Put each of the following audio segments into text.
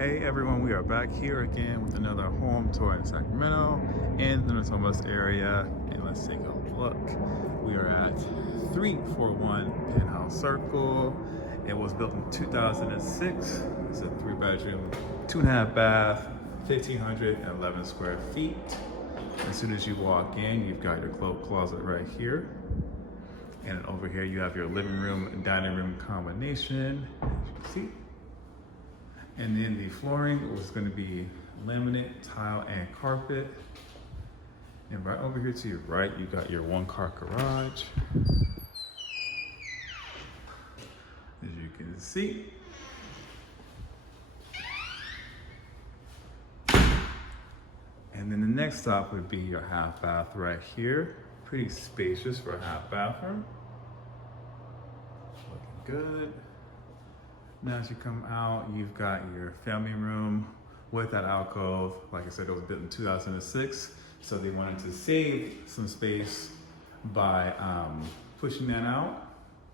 Hey everyone, we are back here again with another home tour in Sacramento in the Natomas area, and let's take a look. We are at 341 Penthouse Circle. It was built in 2006. It's a 3-bedroom, 2.5 bath, 1,511 square feet. As soon as you walk in, you've got your cloak closet right here. And over here you have your living room and dining room combination, as you can see. And then the flooring was going to be laminate, tile, and carpet. And right over here to your right, you got your 1-car garage. As you can see. And then the next stop would be your half bath right here. Pretty spacious for a half bathroom. Looking good. Now as you come out, you've got your family room with that alcove. Like I said, it was built in 2006, so they wanted to save some space by pushing that out.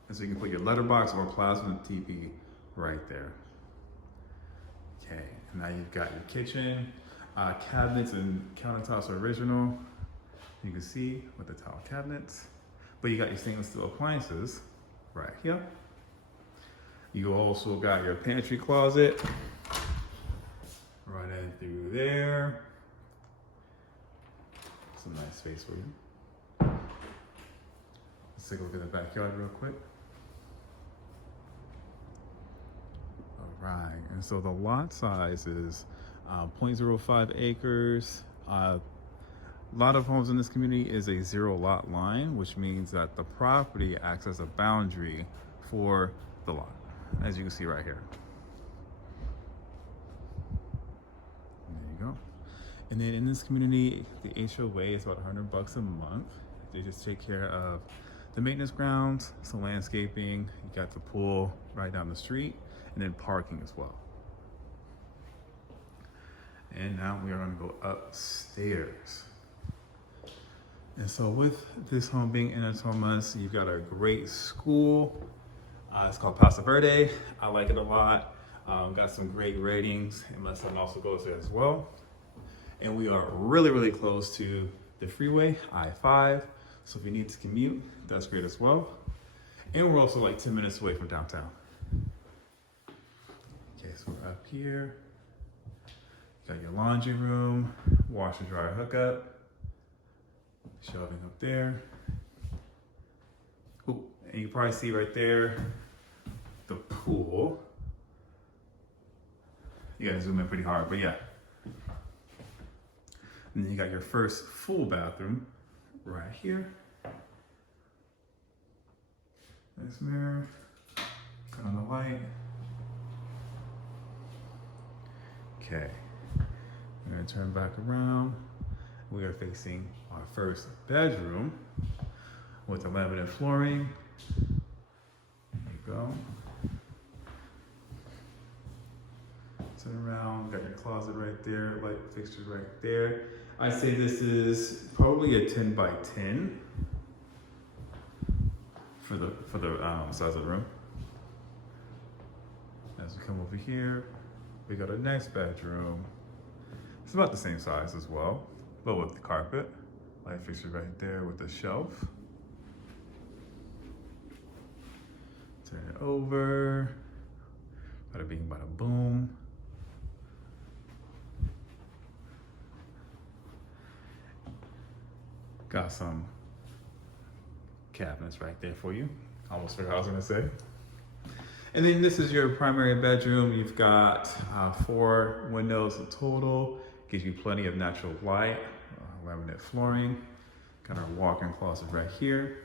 And so you can put your letterbox or plasma TV right there. Okay, and now you've got your kitchen. Cabinets and countertops are original. You can see with the tile cabinets. But you got your stainless steel appliances right here. You also got your pantry closet right in through there. Some nice space for you. Let's take a look at the backyard real quick. All right, and so the lot size is 0.05 acres. A lot of homes in this community is a 0 lot line, which means that the property acts as a boundary for the lot, as you can see right here. There you go. And then in this community, the HOA is about $100 a month. They just take care of the maintenance grounds, some landscaping. You got the pool right down the street, and then parking as well. And now we are going to go upstairs. And so with this home being in Natomas, you've got a great school. It's called Paso Verde. I like it a lot. Got some great ratings, and my son also goes there as well. And we are really, really close to the freeway, I-5. So if you need to commute, that's great as well. And we're also like 10 minutes away from downtown. Okay, so we're up here. Got your laundry room, washer dryer hookup, shelving up there. Ooh, and you can probably see right there the pool. You gotta zoom in pretty hard, but yeah. And then you got your first full bathroom right here. Nice mirror, turn on the light. Okay, we're gonna turn back around. We are facing our first bedroom with the laminate flooring. There you go. Turn around, got your closet right there, light fixtures right there. I say this is probably a 10 by 10 for the size of the room. As we come over here, we got our next bedroom. It's about the same size as well, but with the carpet. Light fixture right there with the shelf. Turn it over. Bada bing, bada boom. Got some cabinets right there for you. Almost forgot what I was gonna say. And then this is your primary bedroom. You've got 4 windows in total. Gives you plenty of natural light. Laminate flooring. Got our walk-in closet right here.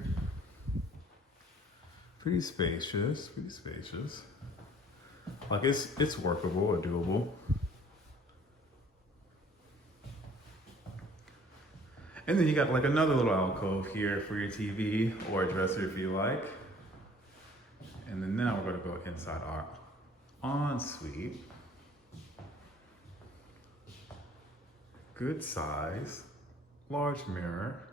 Pretty spacious, pretty spacious. Like it's workable or doable. And then you got like another little alcove here for your TV or a dresser if you like. And then now we're gonna go inside our ensuite. Good size, large mirror,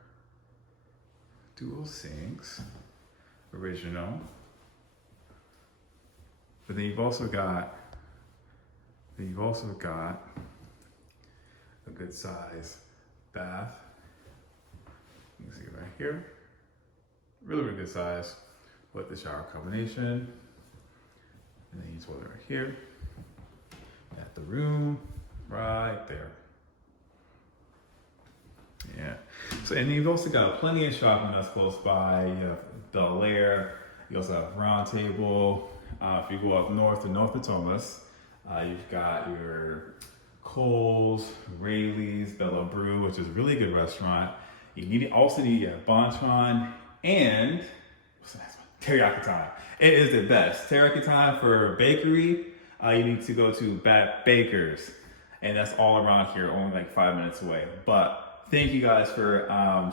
dual sinks, original. But then you've also got Then you've also got a good size bath. You can see it right here. Really, really good size with the shower combination. And then you toilet right here. At the room right there. Yeah. So, and you've also got plenty of shopping that's close by. You have Bel Air. You also have Round Table. If you go up north to North Natomas, you've got your Kohl's, Rayleigh's, Bella Brew, which is a really good restaurant. You also need Bonchon and what's the next one? Teriyaki Time. It is the best. Teriyaki Time for bakery. You need to go to Baker's, and that's all around here, only like 5 minutes away. But thank you guys for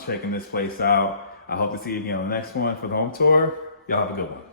checking this place out. I hope to see you again on the next one for the home tour. Y'all have a good one.